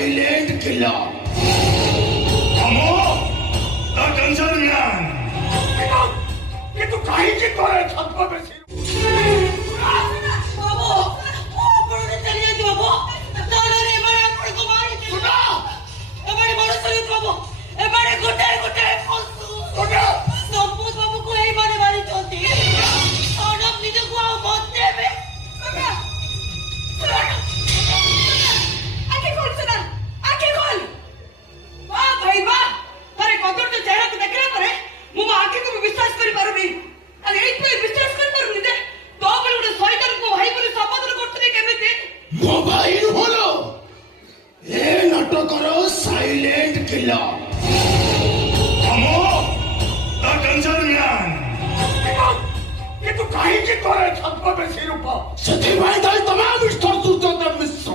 Silent killer. अमो the concern man ये तो काही की करे छत पे बाबू पड़ने चलिए बाबू ताले बड़े पड़ को मारी सुना ए बड़े बड़े चलिए बाबू ए बड़े गुटे गुटे सुना संपूत बाबू को यही बड़े मारी चलती और अब निजे को मत देवे आके खोल सुना आके खोल वाह भाई वाह अरे कदर तो चेहरा को देखला परे मु आके को विश्वास करि पारुनी अरे एक पे विश्वास करि पारुनी जे तो बड़े बड़े शयतान को भाई बोले समाधान करते केमिते मोबाइल हलो ए नाटकर साइलेंट किलर। अमो द कंसर्न मैन ये तो काही की करे छत पे सिर ऊपर ସେଥିପାଇଁ ତାଇ ତମାମ ମିଷ୍ଟର ଦୁର୍ଯୋଧନ ମିଶ୍ର